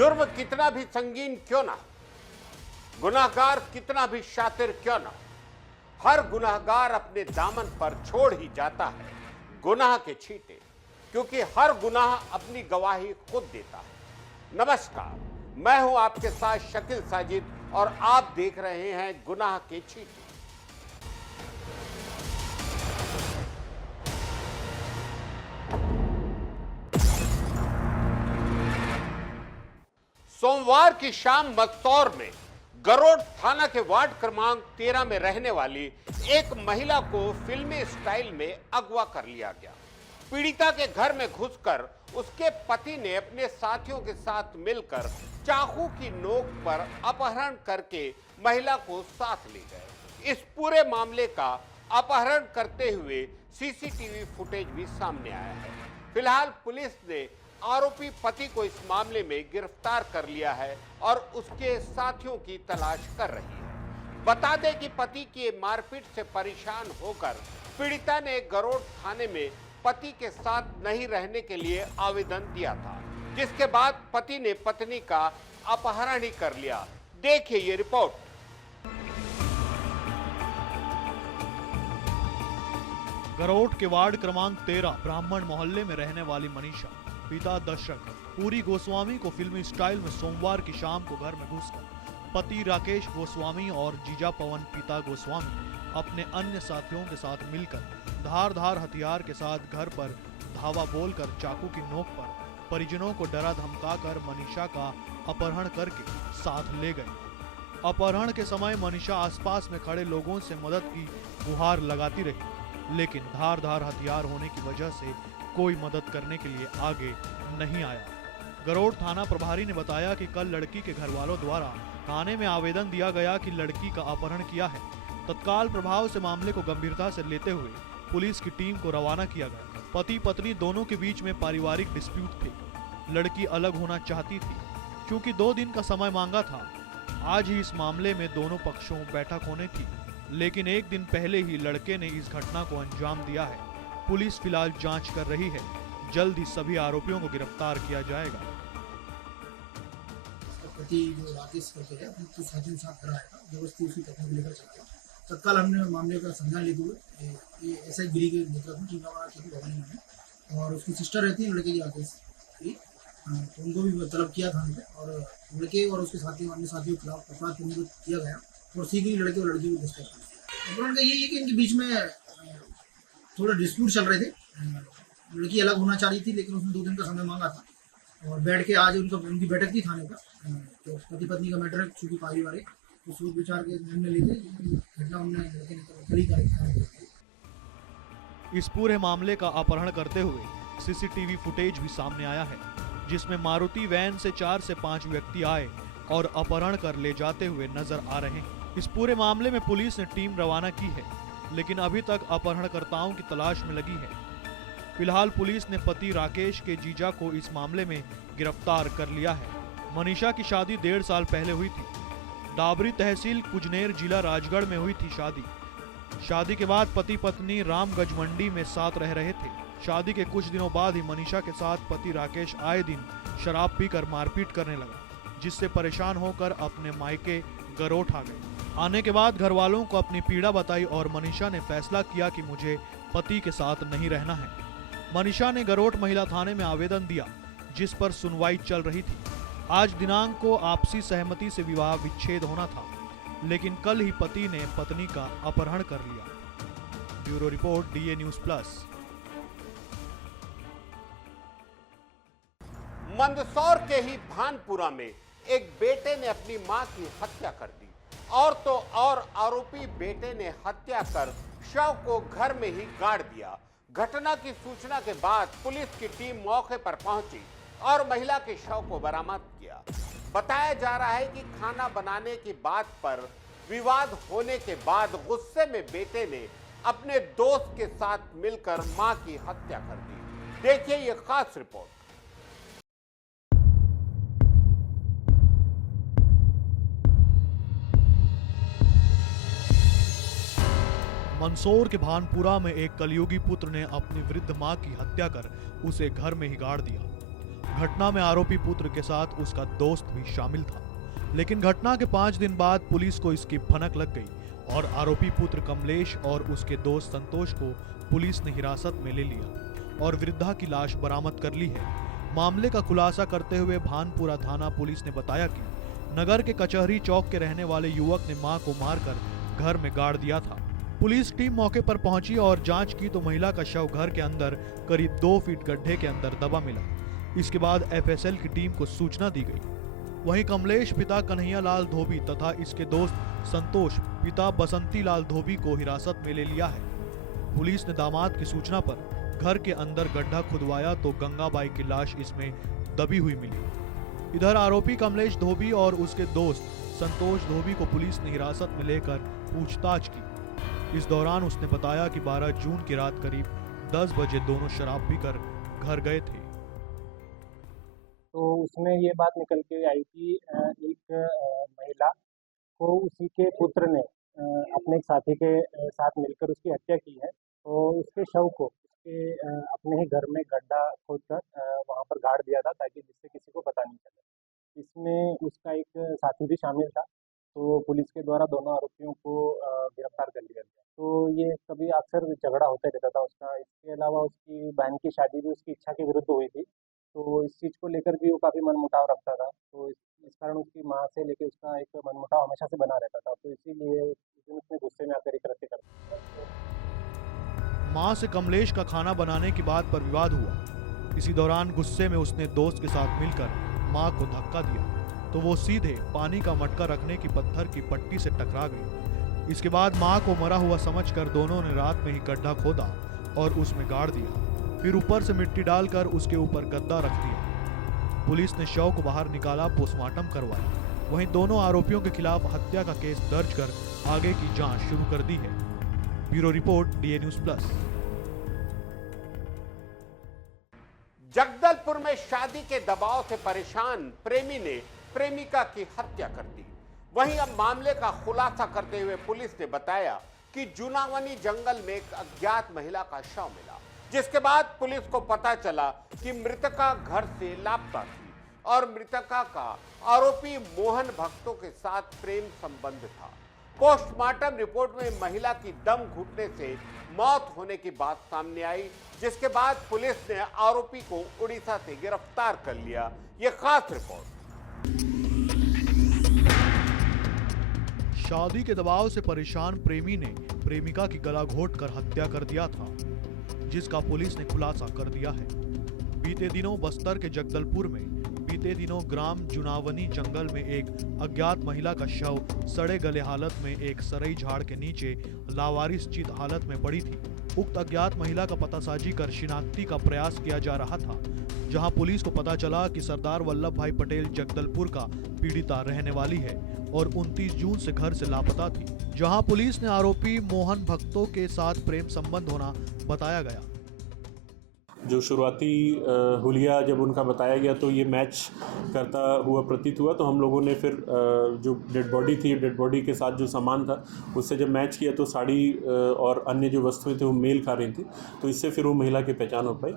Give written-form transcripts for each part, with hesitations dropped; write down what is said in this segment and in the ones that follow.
जुर्म कितना भी संगीन क्यों ना, गुनाहगार कितना भी शातिर क्यों ना, हर गुनाहगार अपने दामन पर छोड़ ही जाता है गुनाह के छींटे, क्योंकि हर गुनाह अपनी गवाही खुद देता है। नमस्कार, मैं हूं आपके साथ शकील साजिद और आप देख रहे हैं गुनाह के छींटे। सोमवार की शाम मंदसौर में गरोड थाना के वार्ड क्रमांक 13 में रहने वाली एक महिला को फिल्मी स्टाइल में अगवा कर लिया गया। पीड़िता के घर में घुसकर उसके पति ने अपने साथियों के साथ मिलकर चाकू की नोक पर अपहरण करके महिला को साथ ले गए। इस पूरे मामले का अपहरण करते हुए सीसीटीवी फुटेज भी सामने आया है। फिलहाल पुलिस ने आरोपी पति को इस मामले में गिरफ्तार कर लिया है और उसके साथियों की तलाश कर रही है। बता दें कि पति की मारपीट से परेशान होकर पीड़िता ने गरोड थाने में पति के साथ नहीं रहने के लिए आवेदन दिया था, जिसके बाद पति ने पत्नी का अपहरण ही कर लिया। देखिए ये रिपोर्ट। गरोड के वार्ड क्रमांक 13 ब्राह्मण मोहल्ले में रहने वाली मनीषा पिता दशरथ पूरी गोस्वामी को फिल्मी स्टाइल में सोमवार की शाम को घर में घुसकर पति राकेश गोस्वामी और जीजा पवन पिता गोस्वामी अपने अन्य साथियों के साथ मिलकर धारदार हथियार के साथ घर पर धावा बोलकर चाकू की नोक पर परिजनों को डरा धमकाकर मनीषा का अपहरण करके साथ ले गए। अपहरण के समय मनीषा आसपास में खड़े लोगों से मदद की गुहार लगाती रही, लेकिन धारदार हथियार होने की वजह से कोई मदद करने के लिए आगे नहीं आया। गरोड थाना प्रभारी ने बताया कि कल लड़की के घर वालों द्वारा थाने में आवेदन दिया गया कि लड़की का अपहरण किया है। तत्काल प्रभाव से मामले को गंभीरता से लेते हुए पुलिस की टीम को रवाना किया गया। पति पत्नी दोनों के बीच में पारिवारिक डिस्प्यूट थे। लड़की अलग होना चाहती थी, क्योंकि 2 दिन का समय मांगा था। आज ही इस मामले में दोनों पक्षों बैठक होने थी, लेकिन एक दिन पहले ही लड़के ने इस घटना को अंजाम दिया है। पुलिस फिलहाल जांच कर रही है। जल्द ही सभी आरोपियों को गिरफ्तार किया जाएगा। पति जो राकेश करते हैं अपने साथियों के साथ घर आया था, जबरदस्ती उसकी पत्नी को लेकर चला गया। तत्काल हमने मामले का संज्ञान लेते हुए ये एसआई गिरी के नेतृत्व में टीम रवाना की भवानी में, और उसकी सिस्टर रहती है लड़के की राकेश की, तो उनको भी तलब किया था हमने, और लड़के और उसके साथियों अन्य साथियों के खिलाफ अपराध पंजीकृत किया गया और शीघ्र ही लड़के और लड़की को गिरफ्तार कर लिया। अपराध का यही है कि इनके बीच में थोड़ा डिस्प्यूट चल रहे थे। लड़की अलग होना चाह रही थी, लेकिन उसने 2 दिन का समय मांगा था और बैठ के आज उनकी बैठक थी थाने पर। तो पति पत्नी का मैटर है, चूंकि पारिवारिक तो सोच विचार के निर्णय लेते घटना हमने लड़के ने बड़ी कार्रवाई। इस पूरे मामले का अपहरण करते हुए सीसीटीवी फुटेज भी सामने आया है, जिसमें मारुति वैन से 4 से 5 व्यक्ति आए और अपहरण कर ले जाते हुए नजर आ रहे हैं। इस पूरे मामले में पुलिस ने टीम रवाना की है, लेकिन अभी तक अपहरणकर्ताओं की तलाश में लगी है। फिलहाल पुलिस ने पति राकेश के जीजा को इस मामले में गिरफ्तार कर लिया है। मनीषा की शादी 1.5 साल पहले हुई थी। डाबरी तहसील कुजनेर जिला राजगढ़ में हुई थी शादी के बाद पति पत्नी रामगंज मंडी में साथ रह रहे थे। शादी के कुछ दिनों बाद ही मनीषा के साथ पति राकेश आए दिन शराब पीकर मारपीट करने लगा, जिससे परेशान होकर अपने मायके गरोड आ गए। आने के बाद घर वालों को अपनी पीड़ा बताई और मनीषा ने फैसला किया कि मुझे पति के साथ नहीं रहना है। मनीषा ने गरोड महिला थाने में आवेदन दिया, जिस पर सुनवाई चल रही थी। आज दिनांक को आपसी सहमति से विवाह विच्छेद होना था, लेकिन कल ही पति ने पत्नी का अपहरण कर लिया। Bureau report DA news plus. Mandsaur के ही भानपुरा में एक बेटे ने अपनी मां की हत्या कर दी, और तो और आरोपी बेटे ने हत्या कर शव को घर में ही गाड़ दिया। घटना की सूचना के बाद पुलिस की टीम मौके पर पहुंची और महिला के शव को बरामद किया। बताया जा रहा है कि खाना बनाने की बात पर विवाद होने के बाद गुस्से में बेटे ने अपने दोस्त के साथ मिलकर मां की हत्या कर दी। देखिए ये खास रिपोर्ट। मंदसौर के भानपुरा में एक कलयुगी पुत्र ने अपनी वृद्ध मां की हत्या कर उसे घर में ही गाड़ दिया। घटना में आरोपी पुत्र के साथ उसका दोस्त भी शामिल था, लेकिन घटना के 5 दिन बाद पुलिस को इसकी भनक लग गई और आरोपी पुत्र कमलेश और उसके दोस्त संतोष को पुलिस ने हिरासत में ले लिया और वृद्धा की लाश बरामद कर ली है। मामले का खुलासा करते हुए भानपुरा थाना पुलिस ने बताया कि नगर के कचहरी चौक के रहने वाले युवक ने मां को मारकर घर में गाड़ दिया था। पुलिस टीम मौके पर पहुंची और जांच की तो महिला का शव घर के अंदर करीब 2 फीट गड्ढे के अंदर दबा मिला। इसके बाद एफएसएल की टीम को सूचना दी गई। वहीं कमलेश पिता कन्हैया लाल धोबी तथा इसके दोस्त संतोष पिता बसंती लाल धोबी को हिरासत में ले लिया है। पुलिस ने दामाद की सूचना पर घर के अंदर गड्ढा खुदवाया तो गंगाबाई की लाश इसमें दबी हुई मिली। इधर आरोपी कमलेश धोबी और उसके दोस्त संतोष धोबी को पुलिस ने हिरासत में लेकर पूछताछ की। इस दौरान उसने बताया कि 12 जून की रात करीब 10 बजे दोनों शराब पीकर घर गए थे। तो उसमें ये बात निकल के आई कि एक महिला को उसी के पुत्र ने अपने एक साथी के साथ मिलकर उसकी हत्या की है। तो उसके शव को उसके अपने ही घर में गड्ढा खोदकर वहाँ पर गाड़ दिया था ताकि जिससे किसी को पता नहीं चले। इसमें उसका एक साथी भी शामिल था। तो पुलिस के द्वारा दोनों आरोपियों को गिरफ्तार कर लिया गया। तो ये कभी अक्सर झगड़ा होता रहता था उसका। इसके अलावा उसकी बहन की शादी भी उसकी इच्छा के विरुद्ध हुई थी। तो इस चीज़ को लेकर भी वो काफ़ी मनमुटाव रखता था। तो इस कारण उसकी माँ से लेके उसका एक मनमुटाव हमेशा से बना रहता था। तो इसीलिए उस दिन उसने गुस्से में आकर ये कृत्य कर दिया। मां से कमलेश का खाना बनाने की बात पर विवाद हुआ। इसी दौरान गुस्से में उसने दोस्त के साथ मिलकर मां को धक्का दिया तो वो सीधे पानी का मटका रखने की पत्थर की पट्टी से टकरा गई। इसके बाद मां को मरा हुआ समझकर दोनों ने रात में ही गड्ढा खोदा और उसमें गाड़ दिया। फिर ऊपर से मिट्टी डालकर उसके ऊपर गद्दा रख दिया। पुलिस ने शव को बाहर निकाला, पोस्टमार्टम करवाया। वहीं दोनों आरोपियों के खिलाफ हत्या का केस दर्ज कर आगे की जांच शुरू कर दी है। Bureau report, DA news plus. Jagdalpur में शादी के दबाव से परेशान प्रेमी ने प्रेमिका की हत्या कर दी। वहीं अब मामले का खुलासा करते हुए पुलिस ने बताया कि जुनावनी जंगल में एक अज्ञात महिला का शव मिला, जिसके बाद पुलिस को पता चला कि मृतका घर से लापता थी और मृतका का आरोपी मोहन भक्तों के साथ प्रेम संबंध था। पोस्टमार्टम रिपोर्ट में महिला की दम घुटने से मौत होने की बात सामने आई, जिसके बाद पुलिस ने आरोपी को उड़ीसा से गिरफ्तार कर लिया। यह खास रिपोर्ट। शादी के दबाव से परेशान प्रेमी ने प्रेमिका की गला घोंटकर हत्या कर दिया था, जिसका पुलिस ने खुलासा कर दिया है। बीते दिनों बस्तर के जगदलपुर में ग्राम जुनावनी जंगल में एक अज्ञात महिला का शव सड़े गले हालत में एक सरई झाड़ के नीचे लावारिस चित हालत में पड़ी थी। उक्त अज्ञात महिला का पतासाजी कर शिनाख्ती का प्रयास किया जा रहा था, जहां पुलिस को पता चला कि सरदार वल्लभ भाई पटेल जगदलपुर का पीड़िता रहने वाली है और 29 जून से घर से लापता थी, जहां पुलिस ने आरोपी मोहन भक्तों के साथ प्रेम संबंध होना बताया गया। जो शुरुआती हुलिया जब उनका बताया गया तो ये मैच करता हुआ प्रतीत हुआ। तो हम लोगों ने फिर जो डेड बॉडी थी, डेड बॉडी के साथ जो सामान था उससे जब मैच किया तो साड़ी और अन्य जो वस्तुएं थे वो मेल खा रही थी। तो इससे फिर वो महिला की पहचान हो पाई।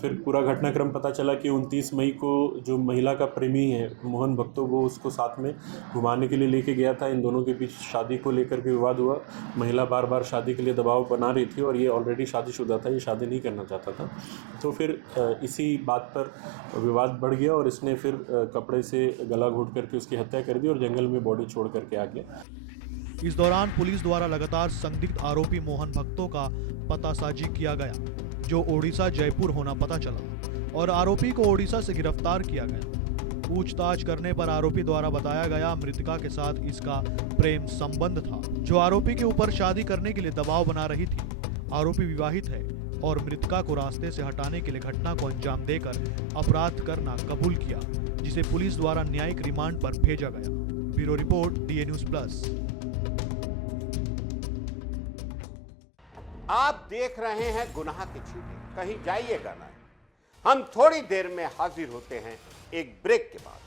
फिर पूरा घटनाक्रम पता चला कि 29 मई को जो महिला का प्रेमी है मोहन भक्तों, वो उसको साथ में घुमाने के लिए लेके गया था। इन दोनों के बीच शादी को लेकर के विवाद हुआ। महिला बार बार शादी के लिए दबाव बना रही थी और ये ऑलरेडी शादीशुदा था, ये शादी नहीं करना चाहता था। तो फिर इसी बात पर विवाद बढ़ गया और इसने फिर कपड़े से गला घोंट करके उसकी हत्या कर दी और जंगल में बॉडी छोड़ करके आ गया। इस दौरान पुलिस द्वारा लगातार संदिग्ध आरोपी मोहन भक्तों का पतासाजी किया गया, जो ओडिशा जयपुर होना पता चला और आरोपी को ओडिशा से गिरफ्तार किया गया। पूछताछ करने पर आरोपी द्वारा बताया गया मृतका के साथ इसका प्रेम संबंध था, जो आरोपी के ऊपर शादी करने के लिए दबाव बना रही थी। आरोपी विवाहित है और मृतका को रास्ते से हटाने के लिए घटना को अंजाम देकर अपराध करना कबूल किया, जिसे पुलिस द्वारा न्यायिक रिमांड पर भेजा गया। Bureau report, DA news plus. आप देख रहे हैं गुनाह के छींटे, कहीं जाइएगा नहीं। हम थोड़ी देर में हाजिर होते हैं एक ब्रेक के बाद।